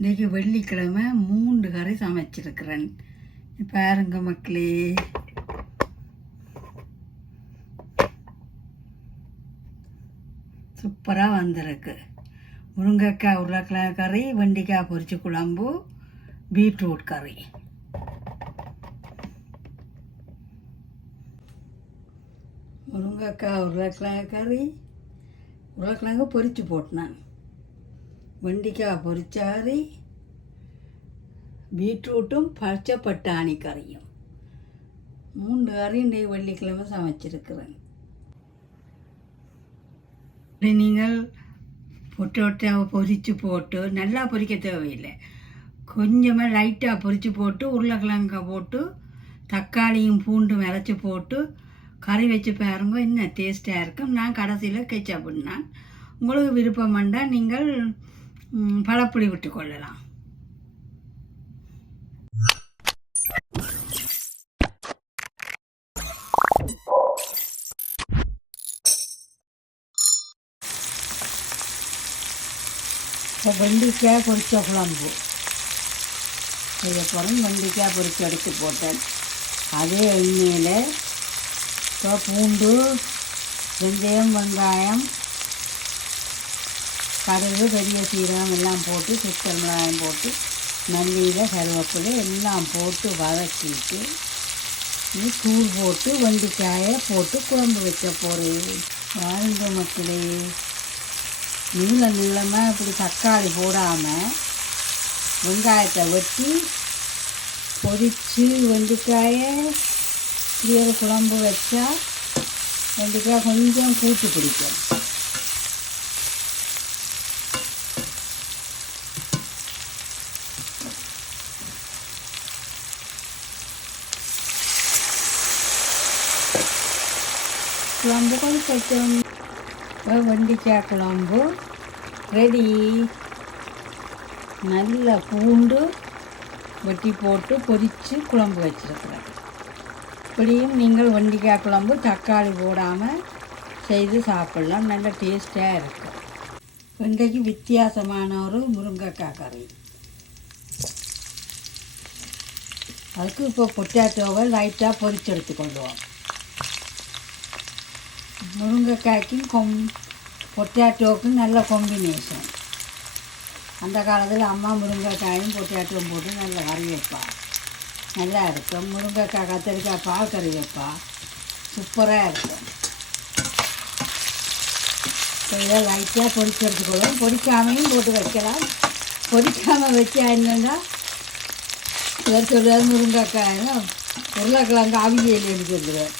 இன்றைக்கி வெள்ளிக்கிழமை 3 கறி சமைச்சிருக்கிறேன். பாருங்க மக்களே, சூப்பராக வந்திருக்கு. முருங்கைக்காய் உருளைக்கிழங்கு கறி, வெண்டைக்காய் பொரிச்ச குழம்பு, பீட்ரூட் கறி. முருங்கைக்காய் உருளைக்கிழங்கு கறி, உருளைக்கிழங்கு பொரிச்சு போட்டினேன். வெண்டைக்காய் பொரிச்ச கறி, பீட்ரூட்டும் பச்சை பட்டாணி கறியும். 3 கறி இன்றைக்கு வெள்ளிக்கிழமை சமைச்சிருக்கிறேன். நீங்கள் பொட்டோட்டாவை பொரித்து போட்டு, நல்லா பொரிக்க தேவையில்லை, கொஞ்சமாக லைட்டாக பொரித்து போட்டு உருளைக்கிழங்க போட்டு தக்காளியும் பூண்டும் அரைச்சி போட்டு கறி வச்சு பாருங்க, இன்னும் டேஸ்ட்டாக இருக்கும். நான் கடைசியில் கெச்சப் பண்ணேன். உங்களுக்கு விருப்பம் வேண்டால் நீங்கள் பழப்புளி விட்டு கொள்ளலாம். இப்போ வெண்டைக்காய் பொரிச்ச குழம்பு, இதுக்கப்புறம் வெண்டைக்காய் பொரிச்சு எடுத்து போட்டேன். அதே எண்ணெயில் இப்போ பூண்டு, வெந்தயம், வெங்காயம், கடுகு, பெரிய சீரகம் எல்லாம் போட்டு, சுத்தல் மிளகாயம் போட்டு, மல்லியில் கருவேப்பிலை எல்லாம் போட்டு வதக்கிட்டு தூள் போட்டு வெண்டைக்காயை போட்டு குழம்பு வைக்க போகிறேன். வாழ்ந்த மக்களே, நீளமாக இப்படி தக்காளி போடாமல் வெங்காயத்தை வெட்டி பொரித்து வெண்டைக்காயை இப்படி குழம்பு வச்சா வெண்டைக்காய் கொஞ்சம் கூட்டு பிடிக்கும். குழம்பு கொஞ்சம் வெண்டைக்காய் குழம்பு ரெடி. நல்ல பூண்டு வெட்டி போட்டு பொரித்து குழம்பு வச்சுருக்கிறேன். இப்படியும் நீங்கள் வெண்டைக்காய் குழம்பு தக்காளி போடாமல் செய்து சாப்பிட்லாம், நல்ல டேஸ்ட்டாக இருக்கும். இன்றைக்கு வித்தியாசமான ஒரு முருங்கைக்காய் கறி. அதுக்கு இப்போ பொட்டாட்டோவை லைட்டாக பொரிச்சு எடுத்துக்கொள்வோம். முருங்கைக்காய்க்கும் பொட்டாட்டோவுக்கும் நல்ல காம்பினேஷன். அந்த காலத்தில் அம்மா முருங்கைக்காயும் பொட்டாட்டோவும் போட்டு நல்ல கறி வைப்பா, நல்லா இருக்கும். முருங்கைக்காய், கத்திரிக்காய் பால் கறி வைப்பா, சூப்பராக இருக்கும். இப்போ இதை லைட்டாக பொரிச்சு எடுத்துக்கொள்ளும். பொரிக்காமையும் போட்டு வைக்கலாம். பொரிக்காமல் வச்சா என்னென்னா இவர் சொல்லுவார், முருங்கைக்காய்னா உருளைக்கிழங்கு அவியல்னு சொல்லுவேன்.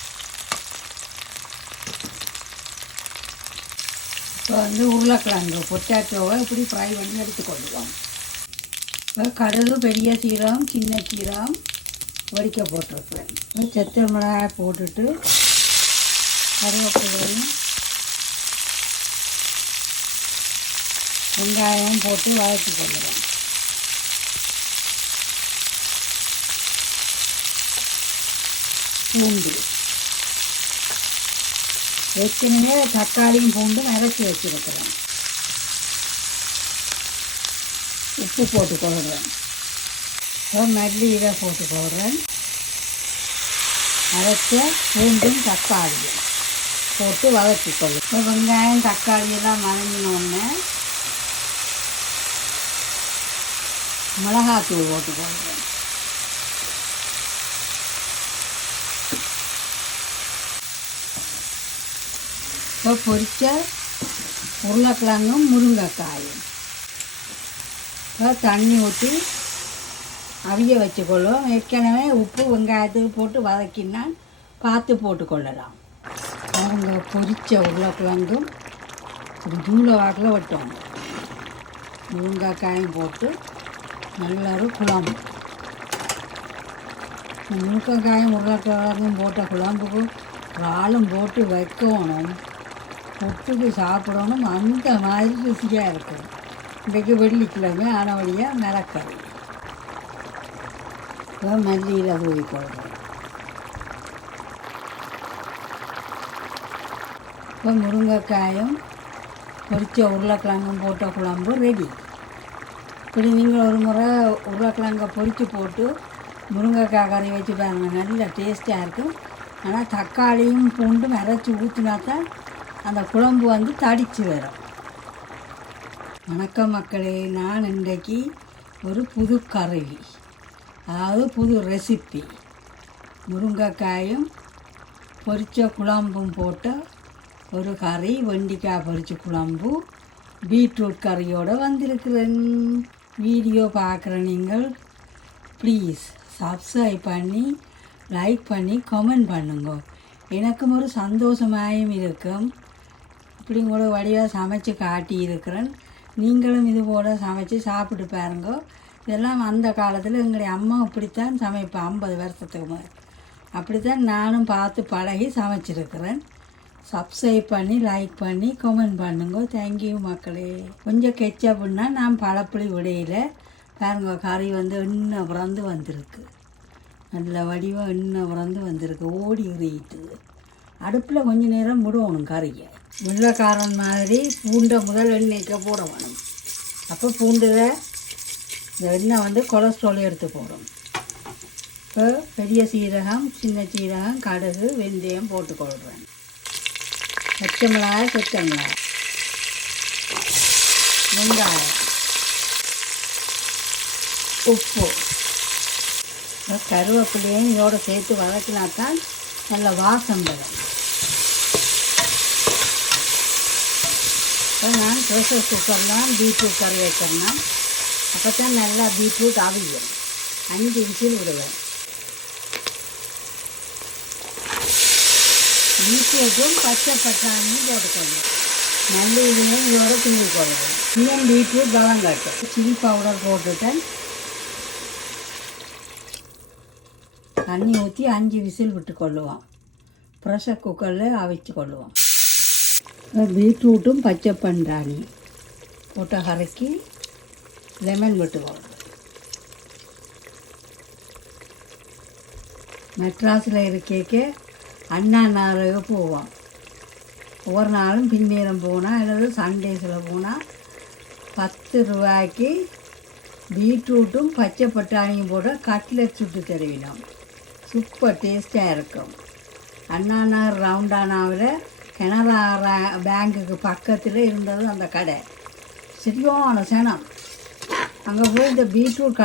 இப்போ உருளைக்கிழங்கு பொட்டாட்டோவை இப்படி ஃப்ரை பண்ணி எடுத்துக்கொள்ளுவோம். இப்போ கடுகு, பெரிய சீரகம், சின்ன சீரகம் வடிக்க போட்டிருப்பேன். செத்த மிளகாய் போட்டுட்டு கருவேப்பிலையும் வெங்காயம் போட்டு வதக்கி கொள்ளுவேன். பூண்டு ஏற்கனவே தக்காளியும் பூண்டும் அரைச்சி வச்சுருக்கிறேன். உப்பு போட்டு கொள்கிறேன். மல்லியில் போட்டு கொள்கிறேன். அரைச்ச பூண்டும் தக்காளியும் போட்டு வதக்கி கொள்ளும். இப்போ வெங்காயம் தக்காளியெல்லாம் வதங்கினோடனே மிளகாத்தூள் போட்டு கொள்கிறேன். இப்போ பொரிச்ச உருளைக்கிழங்கும் முருங்கைக்காயும் இப்போ தண்ணி ஊற்றி அவிய வச்சுக்கொள்ளும். ஏற்கனவே உப்பு வெங்காயத்துக்கு போட்டு வதக்கினா பார்த்து போட்டுக்கொள்ளலாம். அவங்க பொரிச்ச உருளைக்கிழங்கும் ஒரு தூளை வாக்கில் வெட்டணும். முருங்கைக்காயும் போட்டு நல்ல ஒரு குழம்பு. முருங்கைக்காயும் உருளைக்கிழங்கும் போட்ட குழம்புக்கு இறாலும் போட்டு வைக்கணும், ஒட்டுக்கு சாப்பிடணும். அந்த மாதிரி ருசியாக இருக்கும். இன்றைக்கு வெள்ளிக்கிழமை ஆனவழியாக மிளக்கறி. இப்போ மல்லியில் தூவி கொள்கிறேன். இப்போ முருங்கைக்காயும் பொரிச்ச உருளைக்கிழங்கும் போட்ட குழம்பு ரெடி. இப்படி நீங்கள் ஒரு முறை உருளைக்கிழங்க பொரித்து போட்டு முருங்கைக்காய் கறி வச்சு பாருங்கள், நல்ல டேஸ்ட்டாக இருக்கும். ஆனால் தக்காளியும் பூண்டும் அரைச்சி ஊற்றினா தான் அந்த குழம்பு வந்து தடித்து வரும். வணக்கம் மக்களே, நான் இன்றைக்கு ஒரு புது கறி, அதாவது புது ரெசிப்பி, முருங்கைக்காயும் பொரித்த குழம்பும் போட்ட ஒரு கறி, வெண்டைக்காய் பொரித்த குழம்பு, பீட்ரூட் கறியோடு வந்திருக்கிறேன். வீடியோ பார்க்குற நீங்கள் ப்ளீஸ் சப்ஸ்கிரைப் பண்ணி லைக் பண்ணி கமெண்ட் பண்ணுங்க. எனக்கும் ஒரு சந்தோஷமாயும் இருக்கும். இப்படி கூட வடிவாக சமைச்சு காட்டி இருக்கிறேன். நீங்களும் இது போல் சமைச்சு சாப்பிட்டு பாருங்க. இதெல்லாம் அந்த காலத்தில் எங்களுடைய அம்மா இப்படித்தான் சமைப்பேன். 50 வருஷத்துக்கு முதல் அப்படித்தான் நானும் பார்த்து பழகி சமைச்சிருக்கிறேன். சப்ஸ்கிரைப் பண்ணி லைக் பண்ணி கமெண்ட் பண்ணுங்க. தேங்க்யூ மக்களே. கொஞ்சம் கெச்சப்புன்னா நான் பழப்புளி விடையில் பாருங்க, கறி வந்து எண்ணெய் பிறந்து வந்திருக்கு. நல்ல வடிவாக எண்ணெய் பிறந்து வந்திருக்கு. ஓடி உரியிட்டு அடுப்பில் கொஞ்சம் நேரம் விடணும் கறியை. வெள்ளைக்காரன் மாதிரி பூண்டை முதல் எண்ணெய்க்கு போட வேணும். அப்போ பூண்டில் இந்த எண்ணெய் வந்து கொலஸ்ட்ரால் எடுத்து போடும். இப்போ பெரிய சீரகம், சின்ன சீரகம், கடுகு, வெந்தயம் போட்டுக்கொள்கிறேன். பச்சை மிளகாய், செத்த மிளகாய், வெங்காயம், உப்பு, கருவேப்பிலையும் இதோடு சேர்த்து வதக்கினாத்தான் நல்ல வாசம் வரும். இப்போ நான் ப்ரெஷர் குக்கர்லாம் பீட்ரூட் கறி வைக்கிறேன்னா அப்போ தான் நல்லா பீட்ரூட் அவியும். 5 விசில் விடுவேன். பீட்ரூட்டும் பச்சை பட்டாணியும் போட்டுக்கணும். நல்லிலையும் இதோட தூவி போடுவேன். இன்னும் பீட்ரூட் பலம் காட்டும். சில்லி பவுடர் போட்டுட்டேன். தண்ணி ஊற்றி 5 விசில் விட்டு கொள்ளுவோம். ப்ரெஷர் குக்கரில் அவிச்சு கொள்ளுவோம். பீட்ரூட்டும் பச்சை பட்டாணி போட்ட கரைக்கி லெமன் விட்டுக்கொள்ளுவோம். மெட்ராஸில் இருக்க அண்ணா நகருக்கு போவோம். ஒவ்வொரு நாளும் பின்னேரம் போனால் அல்லது சண்டேஸில் போனால் 10 ரூபாய்க்கு பீட்ரூட்டும் பச்சை பட்டாணியும் போட கட்லெட் சுட்டு தருவினோம். சூப்பர் டேஸ்ட்டாக இருக்கும். அண்ணா நகர் ரவுண்டானாவில் கனரா பேங்குக்கு பக்கத்தில் இருந்தது அந்த கடை. சரியான சனம். அங்கே போய் இந்த பீட்ரூட்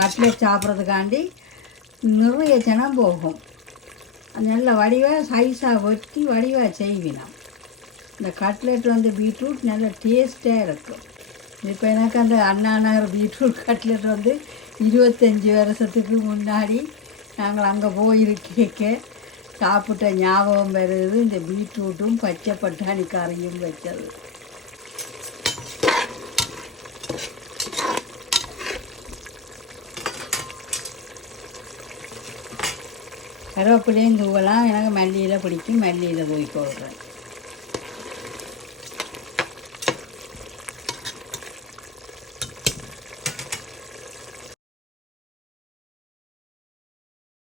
கட்லெட் சாப்பிட்றதுக்காண்டி நிறைய சனம் போகும். நல்ல வடிவாக சைஸாக வெட்டி வடிவாக செய்வினோம். இந்த கட்லெட் வந்து பீட்ரூட் நல்ல டேஸ்ட்டாக இருக்கும். இப்போ எனக்கு அந்த அண்ணா நகர் பீட்ரூட் கட்லெட் வந்து 25 வருஷத்துக்கு முன்னாடி நாங்கள் அங்கே போயிருக்க சாப்பிட்ட ஞாபகம் வருது. இந்த பீட்ரூட்டும் பச்சை பட்டாணி கறியும் வச்சது. கருவேப்பிலையும் தூவலாம். எனக்கு மல்லியில் பிடிக்கும். மல்லியில் தூவி போடுறேன்.